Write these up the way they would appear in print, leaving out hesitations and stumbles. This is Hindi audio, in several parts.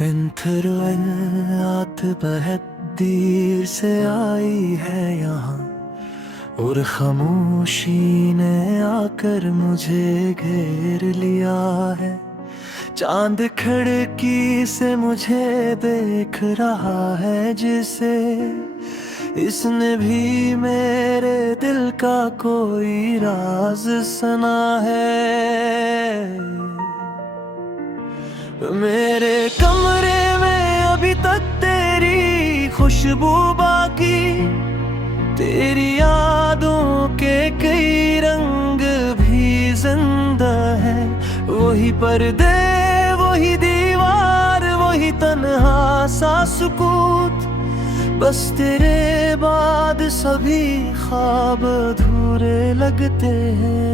इंथरुअन आत बहत देर से आई है यहाँ, और खामोशी ने आकर मुझे घेर लिया है। चांद खिड़की से मुझे देख रहा है, जिसे इसने भी मेरे दिल का कोई राज सुना है। मेरे कमरे में अभी तक तेरी खुशबू बाकी, तेरी यादों के कई रंग भी जिंदा है। वही पर्दे, वही दीवार, वही तन्हा सा सुकूत, बस तेरे बाद सभी ख्वाब अधूरे लगते हैं।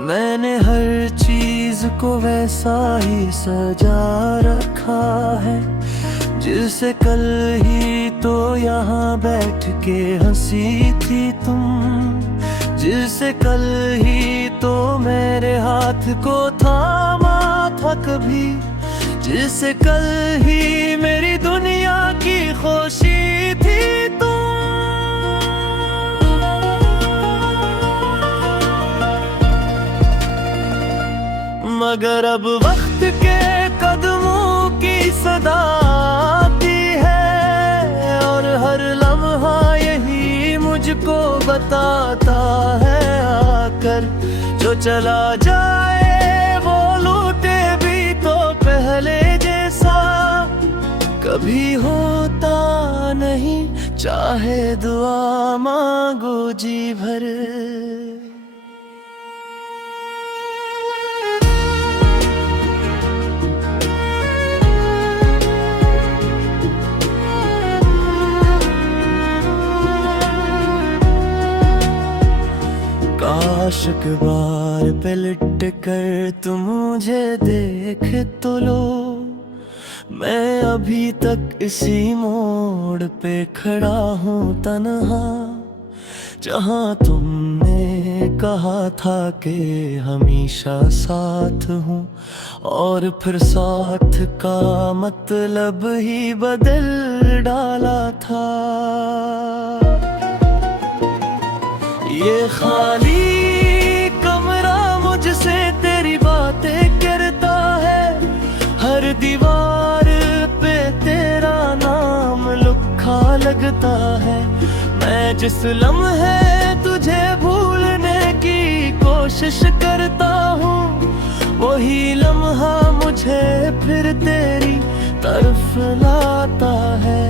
मैंने हर चीज को वैसा ही सजा रखा है, जिसे कल ही तो यहाँ बैठ के हंसी थी तुम, जिसे कल ही तो मेरे हाथ को थामा था कभी, जिसे कल ही मेरी दुनिया की खुशी थी तुम। मगर अब वक्त के कदमों की सदा आती है, और हर लम्हा यही मुझको बताता है आकर, जो चला जाए वो लूटे भी तो पहले जैसा कभी होता नहीं, चाहे दुआ मांगो जी भर। काश अखबार पे लिट कर तुम मुझे देख तो लो, मैं अभी तक इसी मोड़ पे खड़ा हूँ तन्हा, जहाँ तुमने कहा था कि हमेशा साथ हूँ, और फिर साथ का मतलब ही बदल डाला था। ये खाली कमरा मुझसे तेरी बातें करता है, हर दीवार पे तेरा नाम लिखा लगता है। मैं जिस लम्हे तुझे भूलने की कोशिश करता हूँ, वही लम्हा मुझे फिर तेरी तरफ लाता है।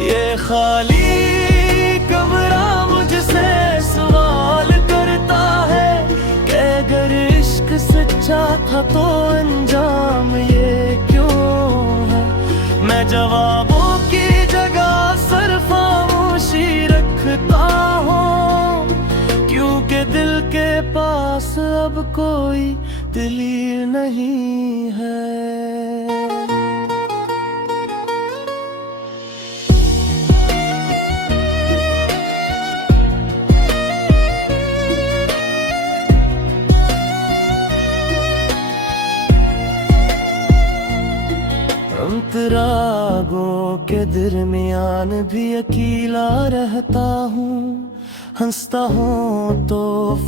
ये खाली कमरा मुझसे सवाल करता है कि अगर इश्क सच्चा था तो अंजाम ये क्यों है। मैं जवाबों की जगह सिर्फ खामोशी रखता हूँ, क्योंकि दिल के पास अब कोई दलील नहीं है। अंतरागों के दरमियान भी अकेला रहता हूँ, हंसता हूँ तो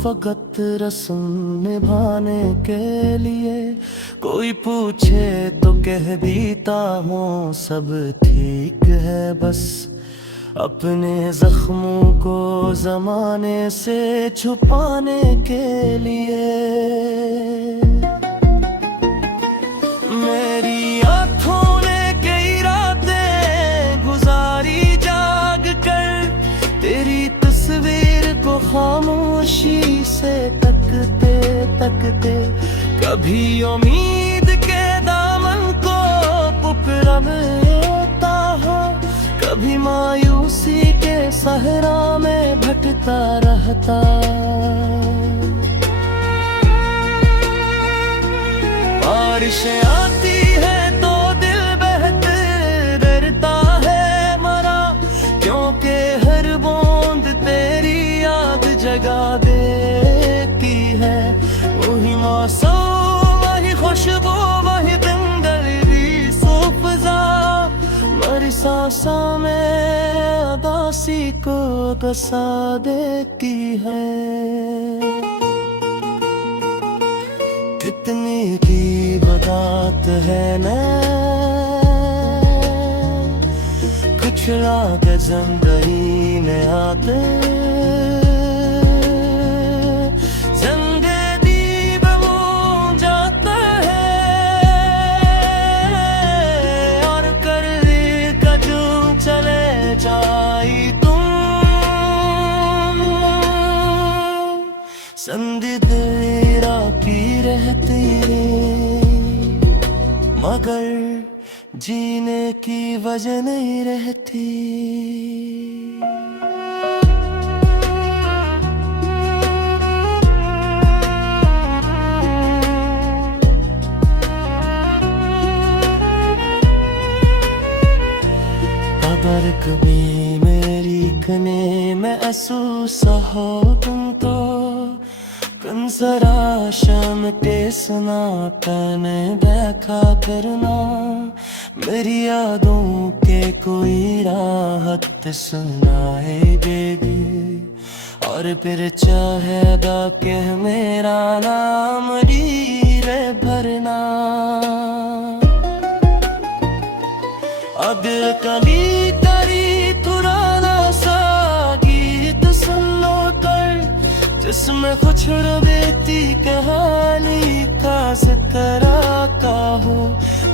फकत रस्म निभाने के लिए, कोई पूछे तो कह देता हूँ सब ठीक है, बस अपने जख्मों को जमाने से छुपाने के लिए। मेरी आँखों ने कई रातें गुजारी जाग कर, तेरी तस्वीर को खामोशी से तकते तकते, कभी उम्मीद के दामन को पुकारता हूँ, कभी मायूसी के सहरा में भटकता रहता। बारिशें आती है तो दिल बहत डरता है मरा, क्योंकि हर बूंद तेरी याद जगा देती खुशबू वही दिन गली सूफजा, मेरी सांसों में उदासी को बसा देती है। कितनी की बात है ना, कुछ राग जिंदगी में आते संधि तेरा की रहती, मगर जीने की वजह नहीं रहती। अगर कभी मेरी कने में महसूस हो तुम तो कंसरा शाम के सनातन देखा करना, मेरी यादों के कोई राहत सुनाए देगी। और फिर चाहेगा कि मेरा नाम रे भरना। अगर कभी तेरी पुराना सा गीत सुन लो कर, जिसमें कुछ बेती कहानी का जिक्र का हो,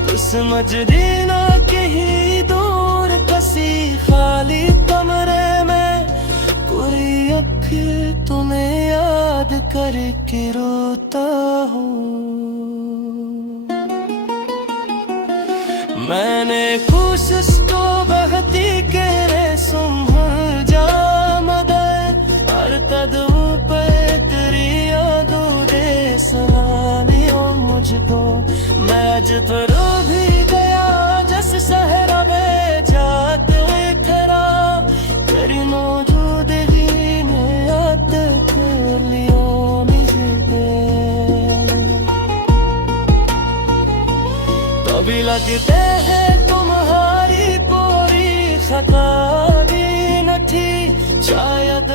तो समझ देना कहीं दूर किसी खाली कमरे में कोई अखिल तुम्हें याद करके रोता हो। मैंने कोशिश तो बहती के रे संभल जा, मगर हर कदम पर तेरी यादों दे सलामियों मुझको। मैं जितना भी गया जस सहरा में जाते खरा, तेरी मौजूदगी ने याद कर लियो मुझे। तभी लगते है तुम्हारी पूरी थकानी न थी, शायद